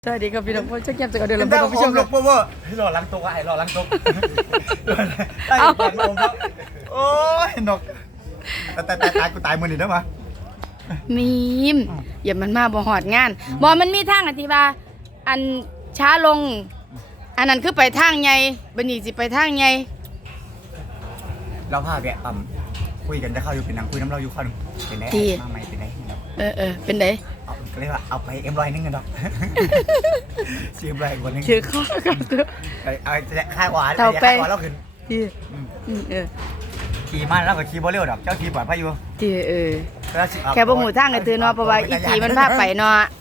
สวัสดีครับพี่น้องผู้ชมจะเดินลงไปเดี๋ยวผู้ชมลกเวอร์ให้รอลังตกไอ้รอลังตกได้แฟนผมครับโอ้ยนกแต่ตายกูตายมือหนึ่งได้ไหมมีมอย่ามันมาบ่หอดงานบ่มันมีทางอธิบายอันช้าลง อันนั้นคือไปทางใหญ่บัดนี้สิไปทางใหญ่เราพาแกะคุยกันจะเข้าอยู่เป็นนังคุยน้ำเราอยู่ข้าวนึงเป็นไงมาใหม่เป็นไงเป็นไดก็เรียกว่าเอาไป100นึงกันดอกซื้อ100กว่านึงชื่อข้อกันเถอะเอาค่าหวานแล้วขึ้นที่ขี่มันแล้วก็ขี่บ่เร็วดอกเจ้าขี่ปลอดภัยอยู่ที่แค่บ่หูทางก็ตื่นเนาะเพราะว่าอีจีมันพาไปเนาะ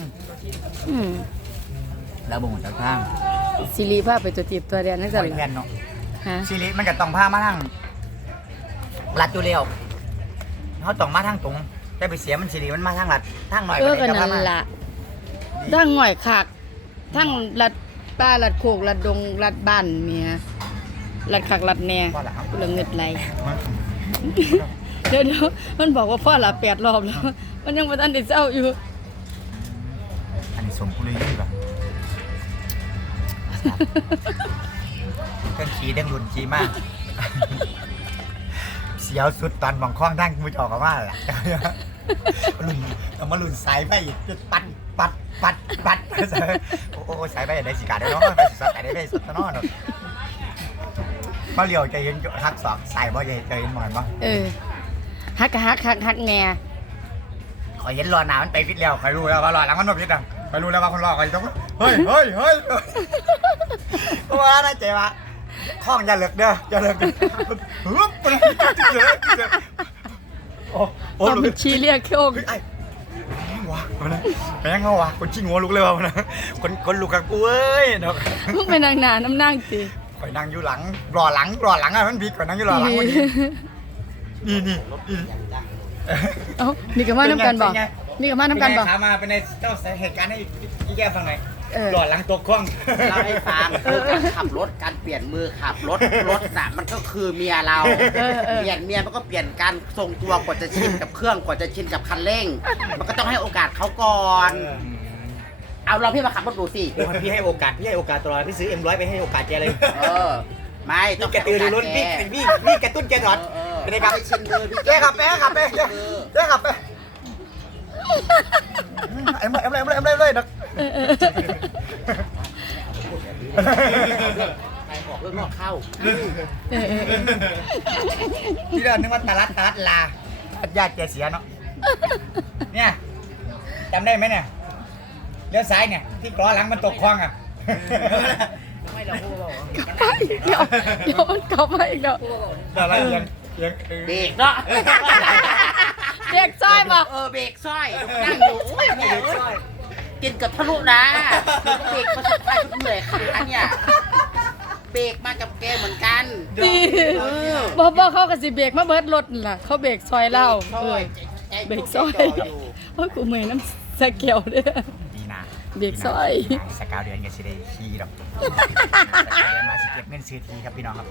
แล้วบ่หูจักทางซิริพาไปตัวจีบตัวเรียนนั่นจัจังงแทนเนาะฮะซีรีส์มันก็ต้องพามาทางลัดอยู่แล้วเขาต้องมาทางตรงแต่ไปเสียมันซีรีส์มันมาทางลัดทางหน่อยกันนั่นล่ะทางหน่อยคักทางลัดป้าลัดโคกลัดดงลัดบ้านเมียลัดคักลัดแน่เรื่องเงิดไหลเดี๋ยวมันบอกว่าพ่อละ8 รอบแล้วมันยังบ่ทันได้เศร้าอยู่อันนี้สมกุลยี่ป่ะเครื่องขี่เด้งรุนขี่มากเสียวสุดตอนมองคล้องทั้งมือจอกกับว่าล่ะลุนเอามาลุนสายไปจะปัดโอ้สายไปได้สิกาได้เนาะไปสายได้สุดเนาะมาเลี้ยวใจเย็นทักสองสายบ่ใจเย็นหน่อยบ่ฮักแน่ขอเห็นรอหนามันไปพิษแล้วคอยรู้แล้วว่ารอหลังมันมาพิษอ่ะคอยรู้แล้วว่าคนรอคอยต้องเฮ้ยเพราะว่าน่าใจว่าข้องอย่าเลิกเด้ออย่าเลิกฮึบไปเลยโอ้ตอนเป็นชีเรียกโคกไอ้แม่งวะแม่งเอาวะคนชิงหัวลุกเลยวะนะคนลุกกับกูเอ้ยเนาะมึงไปนั่งหน้าน้ำนั่งสิคอยนั่งอยู่หลังรอหลังอ่ะมันพิษก่อนนั่งอยู่รอหลังนี่เอ้านี่ก็มาน้ำกันบ่นี่ก็มาน้ำกันบ่ขามาเป็นในเจ้าเหตุการณ์ให้พี่แก้ฟังหน่อยหล่อหลังตัวคล้องเราให้ฟังคือการขับรถการเปลี่ยนมือขับรถน่ะมันก็คือเมียเราเปลี่ยนเมียมันก็เปลี่ยนการทรงตัวกว่าจะชินกับเครื่องกว่าจะชินกับคันเร่ง มันก็ต้องให้โอกาสเขาก่อนเอาเราพี่มาขับรถดูสิพี่ให้โอกาสตลอดพี่ซื้อM100ไปให้โอกาสแกเลยไม่ต้ต้ออง งกระตือรือร้นพี่กระตุ้นแกตลอดเป็นไงครับชินมือพี่แกขับไปเอ็มเลยนักไปออกเรื่องนอกเข้าที่เรานึกว่าตลาดลาญาติแกเสียเนาะเนี่ยจำได้ไหมเนี่ยเลี้ยวซ้ายเนี่ยที่ล้อหลังมันตกคลองอ่ะไม่เราพูดว่าเดี๋ยวมันกลับมาอีกแล้วอะไรยังเบรกเนาะเด็กซอยบ่เบรกสร้อยนั่งอยู่อุ้ยแม่เอ้ยกินกับทะลุนะเบรกมาสุดท้ายเหนื่อยขาเนี่ยเบรกมากับแกเหมือนกันบ่เขาก็สิเบรกมาเบิดรถนั่นล่ะเขาเบรกซอยเล่าเบรกซอยโอ้ยกูเมื่อยน้ำสะเกียวเด้อดีนะเบรกซอยสกาวเดือนก็สิได้ขี่ดอกเดือนมาสิเก็บเงินซื้อทีครับพี่น้องครับ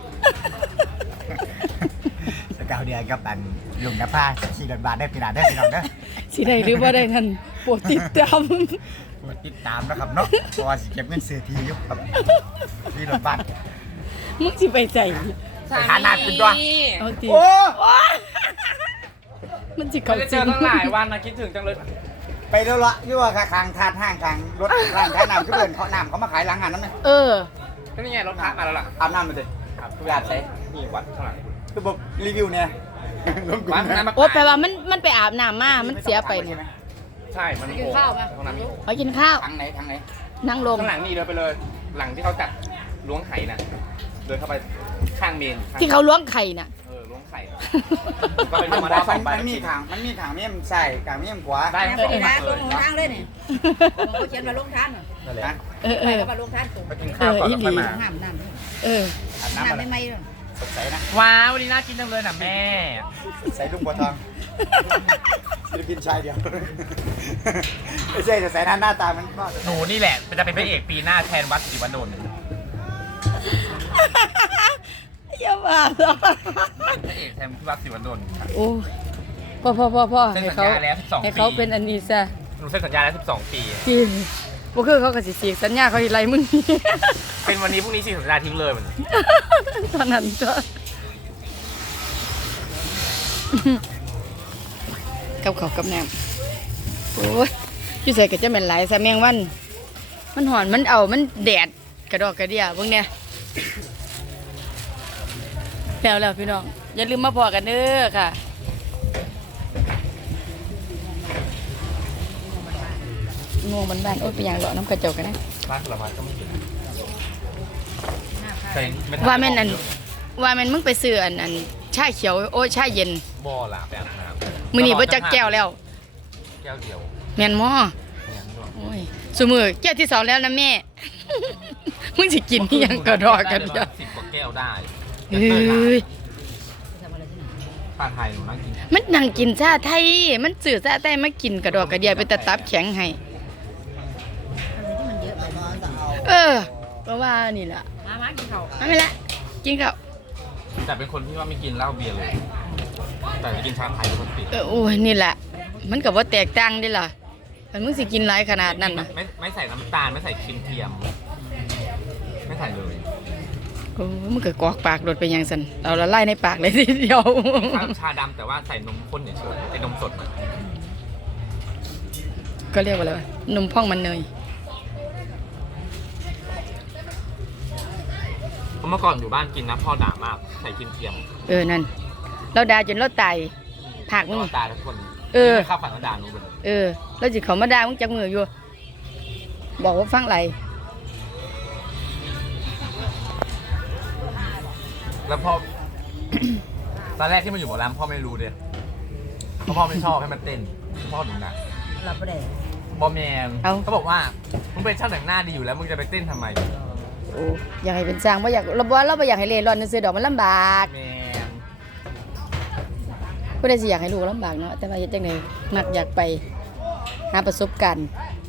สกาวเดือนกับอันลุงนภาขี่รถบาทได้พี่น้องได้พี่น้องเด้อสิได้หรือบ่ได้ท่านโปรดติดตามติดตามนะครับเนาะเพราะว่าสิเก็บเงินซื้อทีอยู่ครับขี่รถบาทมึงสิไปใส่ไปหาหน้าคุณตัวเอาติโอ้มันสิไม่เข้าได้จเจริอง ตั้งหลายวันนะคิดถึงจังเลยไปแล้วละยี่ว่าคางทานห้างคางรถร้านขายน้ำคือเดินเขาน้ำเขามาขายหลังงานนั่นไหมก็นี่ไงรถพักมาแล้วล่ะอาบน้ำมาเลยทุกอย่างใช้นี่วัดเท่าไหร่ระบบรีวิวเนี่ยลงกลุ่วัดมนั้นมาโอ้แปลว่ามันไปอาบน้ำมามันเสียไปเนี่ยใช่ มันโอ่งห้องน้ำมีไปกินข้าวทางไหนนั่งลงข้างหลังนี่เดินไปเลย หลังที่เขาจัดล้วงไข่น่ะ เดินเข้าไปข้างเมนที่เขาล้วงไข่น่ะล้วงไข่ก็เป็นมาได้มันมีทางเมี่ยมใส่ทางเมี่ยมขวาได้ไปนะลงทางเลยนี่เขาเขียนมาลงทางไปเขามาลงทางสูงไปกินข้าวก่อนแล้วค่อยมาห้ามน้ำอาบน้ำน้ำอะไรไม่ไม่สดใสนะว้าววันนี้น่ากินจังเลยนะแม่ใส่ลูกบัวทองจะกินชายเดียวไม่ใช่แต่ใส่หน้าตามันก็หนูนี่แหละจะเป็นพระเอกปีหน้าแทนวัดศรีวันโดนอย่ามาหรอกพระเอกแทนวัดศรีวันโดนโอ้พ่อเซ็นให้สัญเขาญาแล้ว12 ให้เขาปีเป็นอันนี้ซะหนูเซ็นสัญญาแล้ว12 ปีที่บ่คือเขาก็สิสีกสัญญาเขาสิไล่มึงเป็นวันนี้พรุ่งนี้4 สัปดาห์ทิ้งเลยมันตอนนั้นก็กับข้าวกับน้ำโอ้ยอยู่ใส่ก็จะเป็นหลายซะแมงวัน มันหอนมันเอามันแดดกระดอกกระเดียเบิ่งเนี่ยแล้วพี่น้องอย่าลืมมาพอกันเด้อค่ะงงบ้านๆโอ้ยไปอย่างเลาะน้ำกระจกกันนะร้านผลไม้ก็ไม่กินแต่ไม่ว่าแม่นอันว่าแม่นมึงไปซื้ออันชาเขียวโอ้ยชาเย็นบ่อละแบบน้ำมื้อนี้บ่จักแก้วแล้วแก้วเดียวแม่นบ่เนี่ยด้วยโอ้ยซุมื้อแก้วที่สองแล้วนะแม่ มึงสิกินอิหยังกระดอกกระเดีย 10 กว่าแก้วได้เอ้ยปลาไทยหนูนั่งกินมันนั่งกินชาไทยมันซื้อชาไทยมากินกระดอกกระเดียไปแต่ตับแข็งให้มันเยอะไปนอนแต่เอาเออก็ว่านี่ล่ะมากินข้าวมาไม่ละกินข้าวแต่เป็นคนที่ว่าไม่กินเหล้าเบียร์เลย แต่จะกินชาไทยเป็นคนติดโอ้ยนี่แหละมันก็บ่แตกต่างเด้ล่ะแต่มึงสิกินหลายขนาดนั้นน่ะไม่ใส่น้ำตาลไม่ใส่ครีมเทียม ไม่ใส่เลยโอ้มันก็กอกปากโดดไปยังซั่นเอาละลายในปากเลยทีเดียวชาดำแต่ว่าใส่นมข้นเฉยๆไอ้นมสดก็เรียกว่าอะไรวะนมพ่องมันเนยเพราะเมื่อก่อนอยู่บ้านกินนะพ่อด่ามากใส่ครีมเทียมเออนั่นเราด่าจนเราตายผากมึงก็ตายทุกคนเออไม่เข้าฝันก็ด่าหนูไปเลยเออแล้วสิเขามาด่ามึงจักมืออยู่ บอกว่าฟังไรแล้วพ่อ ตอนแรกที่มันอยู่หมอลำพ่อไม่รู้เลยเพราะพ่อไม่ชอบให้มันเต้นพ่อหนูนะรับไม่ได้บอมแมนเขาบอกว่ามึงเป็นช่างแต่งหน้าดีอยู่แล้วมึงจะไปเต้นทำไมโอ้อยากให้เป็นสร้างว่าอยากเราบอกเราบ่อยากให้เล่ร่อนซื้อดอกมันลำบากแมนก็ได้สิอยากให้ลูกลำบากเนาะแต่ว่าเฮ็ดจังได๋มักอยากไปหาประสบการณ์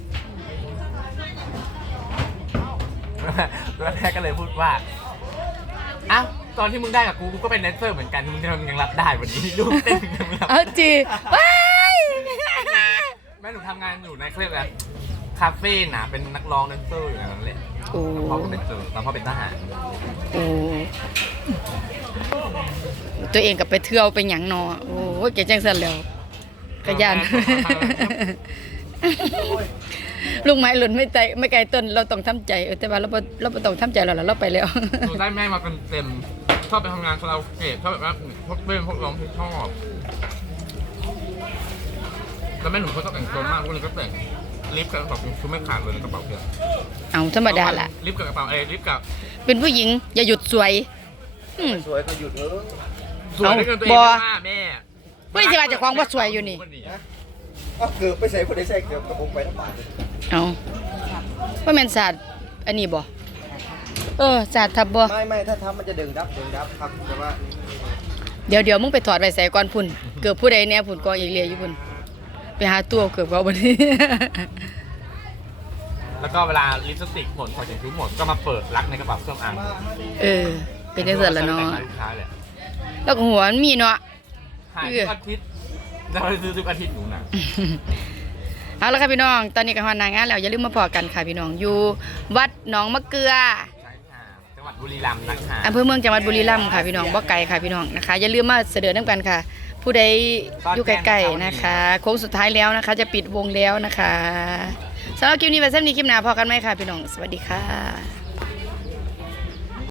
แล้วแม่ก็เลยพูดว่าอ้าวตอนที่มึงได้กับกูกูก็เป็นแดนเซอร์เหมือนกันมึงจะยังรับได้วันนี้ลูกเต้นยังรับเอาจีว้ายแม่หนูทำงานอยู่ในเครื่องแบบคาเฟ่นะเป็นนักร้องแดนเซอร์อยู่ในนั้นแหละโอ้พ่อเป็นแดนเซอร์ตอนพ่อเป็นทหารโอ้ตัวเองก็ไปเที่ยวไปหยังเนาะโอ้ยแกจังซั่นแล้วกะยาน ลูกไม้หล่นไม่ไกลต้นเราต้องทำใจแต่ว่าเราบ่ต้องทำใจแล้วล่ะเราไปแล้วหนูได้แม่มาเป็นเต็มชอบไปทำงานคาราโอเกะชอบแบบว่าพวกเล่นพวกร้องเพลงชอบแล้วแม่หนูเขาชอบแต่งตัวมากพวกนี้ก็แต่งลิฟต์กับกระเป๋าคือไม่ขาดเลยในกระเป๋าเพื่อนเอาธรรมดาล่ะลิฟต์กับกระเป๋าลิฟต์กับเป็นผู้หญิงอย่าหยุดสวยอืมสวยก็หยุดสวยด้วยกันตัวเองบ่ไม่ว่าแม่ผู้ที่สิว่าเจ้าของบ่สวยอยู่นี่ก็เกือบไปใส่คนได้ใส่เกือบกระปุกไปทั้งหมดเอาว่าแม่นศาสตร์อันนี้บ่ศาสตร์ทับบ่ไม่ถ้าทำมันจะดึงดับครับแต่ว่าเดี๋ยวมึงไปถอดไว้ใส่ก่อนพุ่นเกือบผู้ใดแน่พุ่นก็อีกเลียอยู่พุ่นไปหาตัวเกือบเขาบ่นี้แล้วก็เวลาลิปสติกหมดพอเขียนคิ้วหมดก็มาเปิดรักในกระเป๋าเครื่องอังเป็นจังซั่นล่ะเนาะแต่งให้ลูกค้าเลยแล้วก็หัวมันมีเนาะหายทุกอาทิตย์จะไปซื้อทุกอาทิตย์หนูนะเอาละค่ะพี่น้อง ตอนนี้ก็ฮอดหน้างานแล้วอย่าลืมมาพอกันค่ะพี่น้องอยู่วัดหนองมะเกลือใช่ค่ะจังหวัดบุรีรัมย์นะคะอำเภอเมืองจังหวัดบุรีรัมย์ค่ะพี่น้องบ่ไกลค่ะพี่น้องนะคะอย่าลืมมาเสด็จน้ำกันค่ะ ผู้ใดอยู่ใกล้ๆนะคะโค้งสุดท้ายแล้วนะคะ จะปิดวงแล้วนะคะสำหรับคลิปนี้ไว้ซ้ำนี้คลิปหน้าพอกันไหมค่ะพี่น้องสวัสดีค่ะ